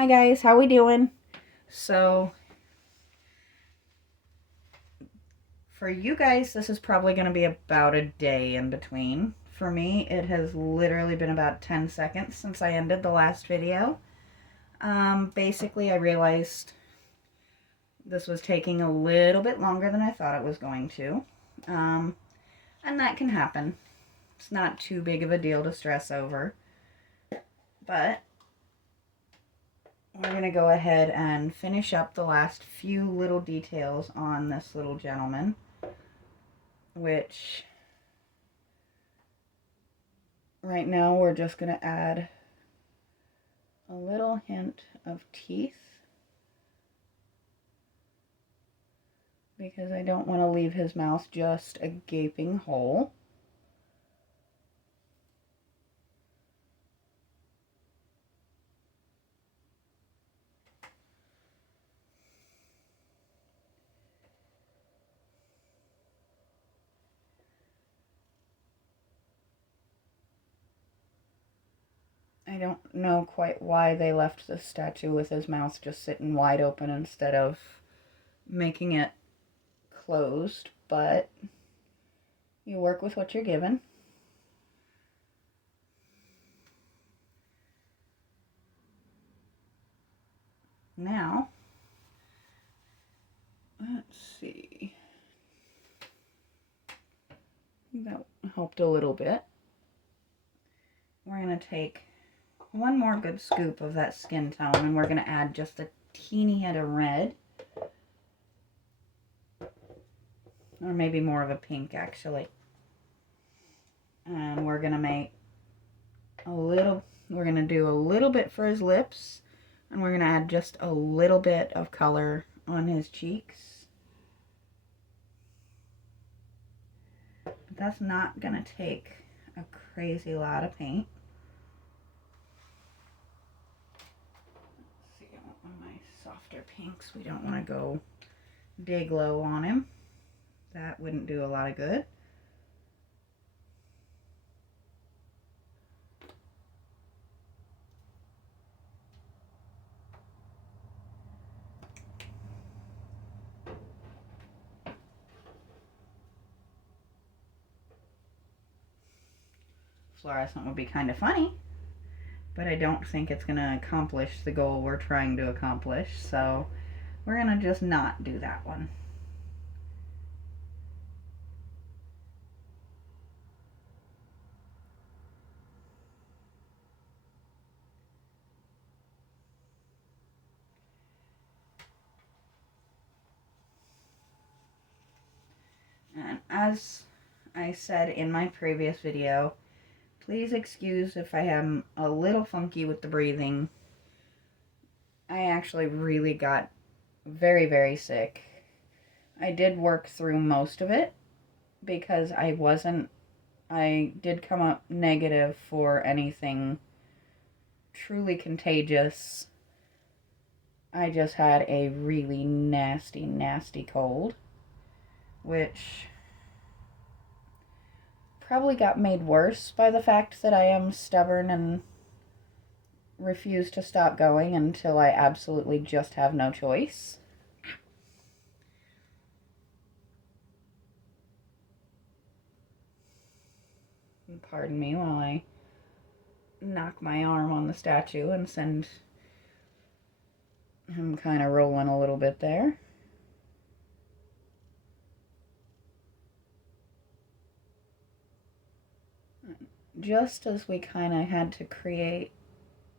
Hi guys, how we doing? So, for you guys, this is probably going to be about a day in between. For me, it has literally been about 10 seconds since I ended the last video. Basically, I realized this was taking a little bit longer than I thought it was going to. And that can happen. It's not too big of a deal to stress over. But we're going to go ahead and finish up the last few little details on this little gentleman, which right now we're just going to add a little hint of teeth because I don't want to leave his mouth just a gaping hole. I don't know quite why they left this statue with his mouth just sitting wide open instead of making it closed, but you work with what you're given. Now, let's see. That helped a little bit. We're going to take one more good scoop of that skin tone and we're going to add just a teeny hint of red. Or maybe more of a pink, actually. And we're going to make we're going to do a little bit for his lips. And we're going to add just a little bit of color on his cheeks. But that's not going to take a crazy lot of paint. Let's see, I want one of my softer pinks. We don't want to go dig low on him. That wouldn't do a lot of good. Fluorescent would be kind of funny, but I don't think it's going to accomplish the goal we're trying to accomplish, so we're going to just not do that one. And as I said in my previous video, please excuse if I am a little funky with the breathing. I actually really got very, very sick. I did work through most of it because I did come up negative for anything truly contagious. I just had a really nasty, nasty cold, which probably got made worse by the fact that I am stubborn and refuse to stop going until I absolutely just have no choice. Pardon me while I knock my arm on the statue and send him kind of rolling a little bit there. Just as we kind of had to create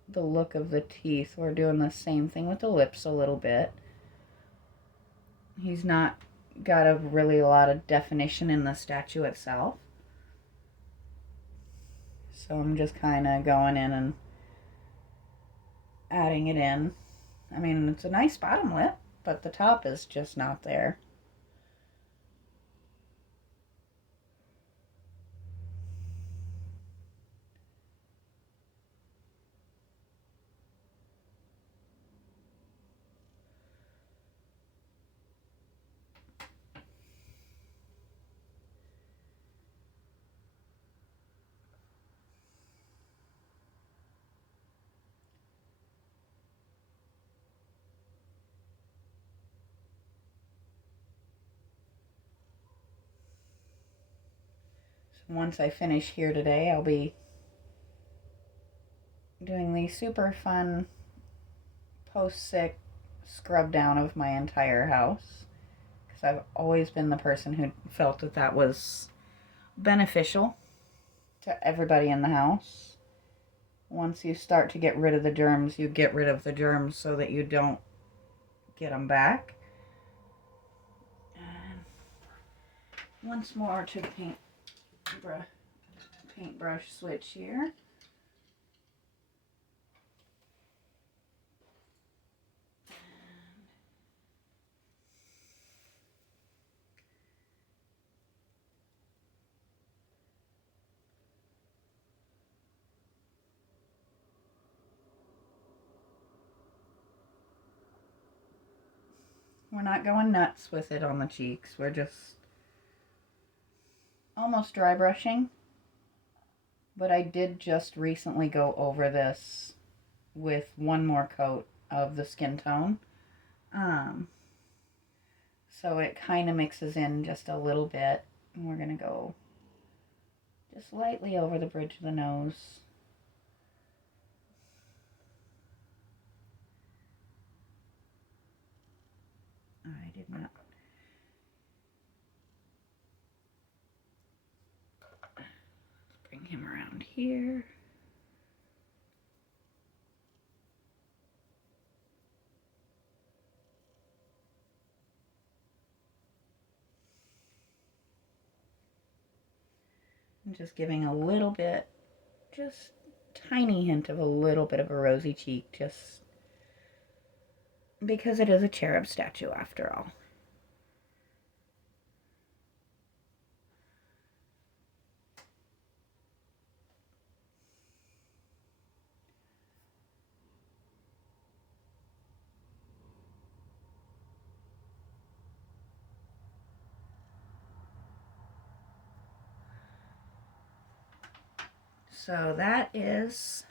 the look of the teeth, we're doing the same thing with the lips a little bit. He's not got a lot of definition in the statue itself. So I'm just kind of going in and adding it in. I mean, it's a nice bottom lip, but the top is just not there. once I finish here today, I'll be doing the super fun post-sick scrub down of my entire house, because I've always been the person who felt that that was beneficial to everybody in the house. Once you start to get rid of the germs, you get rid of the germs so that you don't get them back. And once more to the paintbrush switch here. We're not going nuts with it on the cheeks. We're just almost dry brushing. But I did just recently go over this with one more coat of the skin tone. So it kind of mixes in just a little bit. And we're going to go just lightly over the bridge of the nose. I did not. Let's bring him around here. I'm just giving a little bit, just tiny hint of a little bit of a rosy cheek, just because it is a cherub statue after all. So that is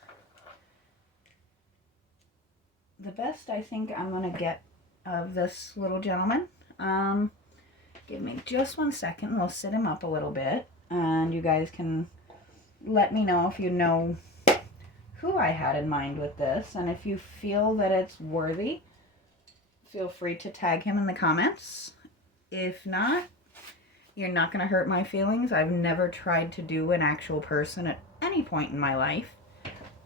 the best I think I'm going to get of this little gentleman. Give me just 1 second. We'll sit him up a little bit, and you guys can let me know if you know who I had in mind with this, and if you feel that it's worthy, feel free to tag him in the comments. If not, you're not going to hurt my feelings. I've never tried to do an actual person at any point in my life,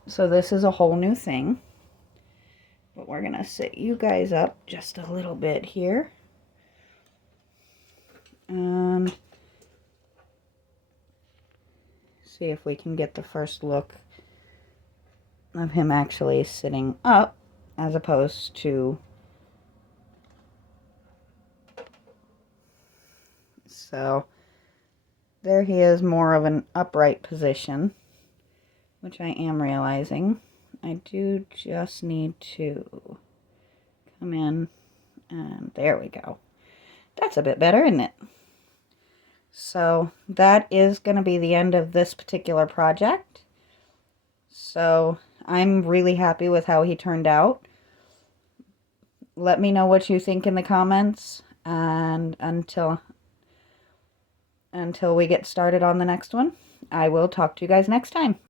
so this is a whole new thing. But we're going to sit you guys up just a little bit here. And see if we can get the first look of him actually sitting up as opposed to... So there he is, more of an upright position, which I am realizing. I do just need to come in, and there we go. That's a bit better, isn't it? So that is going to be the end of this particular project. So I'm really happy with how he turned out. Let me know what you think in the comments, and until we get started on the next one, I will talk to you guys next time.